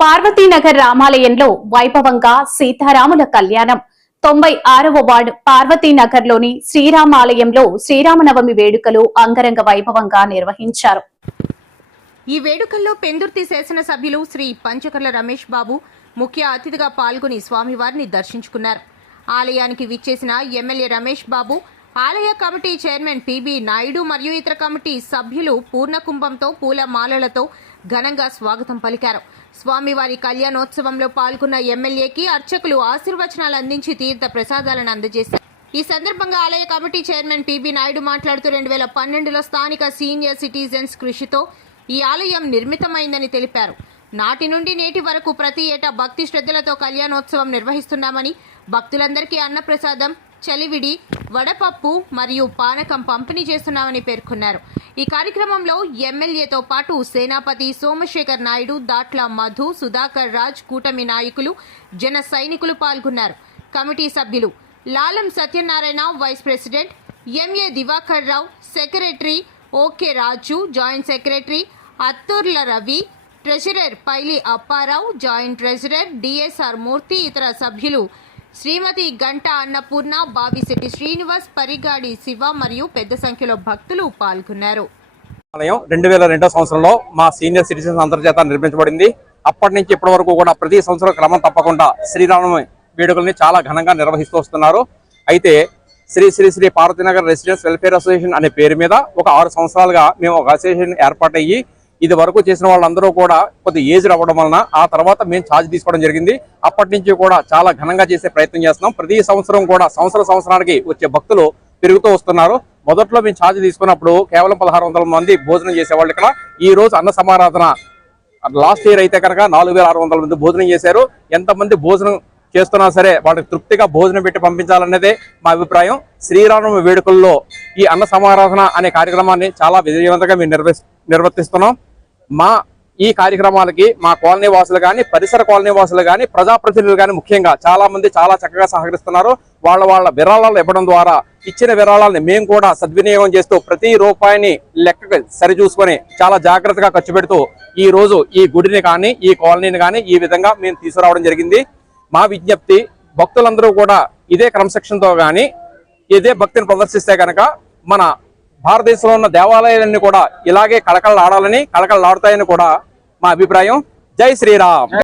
పార్వతీనగర్ రామాలయంలో వైభవంగా సీతారాముల కళ్యాణం 96వ వార్డు పార్వతీనగర్లోని శ్రీరామాలయంలో శ్రీరామనవమి వేడుకలు అంగరంగ వైభవంగా నిర్వహించారు. ఈ వేడుకల్లో పెందుర్తి శాసనసభ్యులు శ్రీ పంచకర్ల రమేష్ బాబు ముఖ్య అతిథిగా పాల్గొని స్వామివారిని దర్శించుకున్నారు. ఆలయానికి విచ్చేసిన ఎమ్మెల్యే రమేష్ బాబు, ఆలయ కమిటీ చైర్మన్ పిబి నాయుడు మరియు ఇతర కమిటీ సభ్యులు పూర్ణకుంభంతో పూల మాలలతో ఘనంగా స్వాగతం పలికారు. స్వామివారి కళ్యాణోత్సవంలో పాల్గొన్న ఎమ్మెల్యేకి అర్చకులు ఆశీర్వచనాలు అందించి తీర్థ ప్రసాదాలను అందజేశారు. ఈ సందర్భంగా ఆలయ కమిటీ చైర్మన్ పిబి నాయుడు మాట్లాడుతూ 2012లో స్థానిక సీనియర్ సిటిజన్స్ కృషితో ఈ ఆలయం నిర్మితమైందని తెలిపారు. నాటి నుండి నేటి వరకు ప్రతి ఏటా భక్తి శ్రద్ధలతో కళ్యాణోత్సవం నిర్వహిస్తున్నామని, భక్తులందరికీ అన్నప్రసాదం, చలివిడి, వడపప్పు మరియు పానకం పంపిణీ చేస్తున్నామని పేర్కొన్నారు. ఈ కార్యక్రమంలో ఎమ్మెల్యేతో పాటు సేనాపతి సోమశేఖర్ నాయుడు, దాట్ల మధు, సుధాకర్ రాజ్, కూటమి నాయకులు, జన సైనికులు పాల్గొన్నారు. కమిటీ సభ్యులు Lalam Satyanarayana, vice president MA Divakar Rao, secretary OK Raju, joint secretary Atturla Ravi, treasurer Paili Apparao, joint treasurer DSR Murthy, ఇతర సభ్యులు శ్రీమతి గంట అన్నపూర్ణ, బావిశెట్టి శ్రీనివాస్, పరిగాడి శివ మరియు పెద్ద సంఖ్యలో భక్తులు పాల్గొన్నారు. 2002 సంవత్సరంలో మా సీనియర్ సిటిజన్స్ అంతర్జాత నిర్మించబడింది. అప్పటి నుంచి ఇప్పటి వరకు కూడా ప్రతి సంవత్సరం క్రమం తప్పకుండా శ్రీరామనవమి వేడుకల్ని చాలా ఘనంగా నిర్వహిస్తూ వస్తున్నారు. అయితే Shri Shri Shri Parvatinagar residents welfare association అనే పేరు మీద ఒక 6 సంవత్సరాలుగా మేము ఒక అసోసియేషన్ ఏర్పాటయ్యి ఇది వరకు చేసిన వాళ్ళందరూ కూడా కొద్ది ఏజ్ అవ్వడం వలన ఆ తర్వాత మేము ఛార్జ్ తీసుకోవడం జరిగింది. అప్పటి నుంచి కూడా చాలా ఘనంగా చేసే ప్రయత్నం చేస్తున్నాం. ప్రతి సంవత్సరం కూడా సంవత్సరానికి వచ్చే భక్తులు పెరుగుతూ వస్తున్నారు. మొదట్లో మేము ఛార్జ్ తీసుకున్నప్పుడు కేవలం 1600 మంది భోజనం చేసేవాళ్ళు. ఇక్కడ ఈ రోజు అన్న సమారాధన లాస్ట్ ఇయర్ అయితే కనుక 4600 మంది భోజనం చేశారు. ఎంతమంది భోజనం చేస్తున్నా సరే వాళ్ళకి తృప్తిగా భోజనం పెట్టి పంపించాలన్నదే మా అభిప్రాయం. శ్రీరామనవమి వేడుకల్లో ఈ అన్న సమారాధన అనే కార్యక్రమాన్ని చాలా విజయవంతంగా మేము నిర్వర్తిస్తున్నాం. మా ఈ కార్యక్రమాలకి మా కాలనీ వాసులు కానీ, పరిసర కాలనీ వాసులు కానీ, ప్రజాప్రతినిధులు కానీ ముఖ్యంగా చాలా మంది చాలా చక్కగా సహకరిస్తున్నారు. వాళ్ళ విరాళాలు ఇవ్వడం ద్వారా ఇచ్చిన విరాళాలని మేము కూడా సద్వినియోగం చేస్తూ ప్రతి రూపాయిని లెక్క సరిచూసుకొని చాలా జాగ్రత్తగా ఖర్చు పెడుతూ ఈ రోజు ఈ గుడిని కానీ, ఈ కాలనీని కానీ ఈ విధంగా మేము తీసుకురావడం జరిగింది. మా విజ్ఞప్తి, భక్తులందరూ కూడా ఇదే క్రమశిక్షణతో కానీ ఇదే భక్తిని ప్రదర్శిస్తే కనుక మన భారతదేశంలో ఉన్న దేవాలయాలన్నీ కూడా ఇలాగే కళకళలాడాలని, కళకళలాడుతాయని కూడా మా అభిప్రాయం. జై శ్రీరామ్.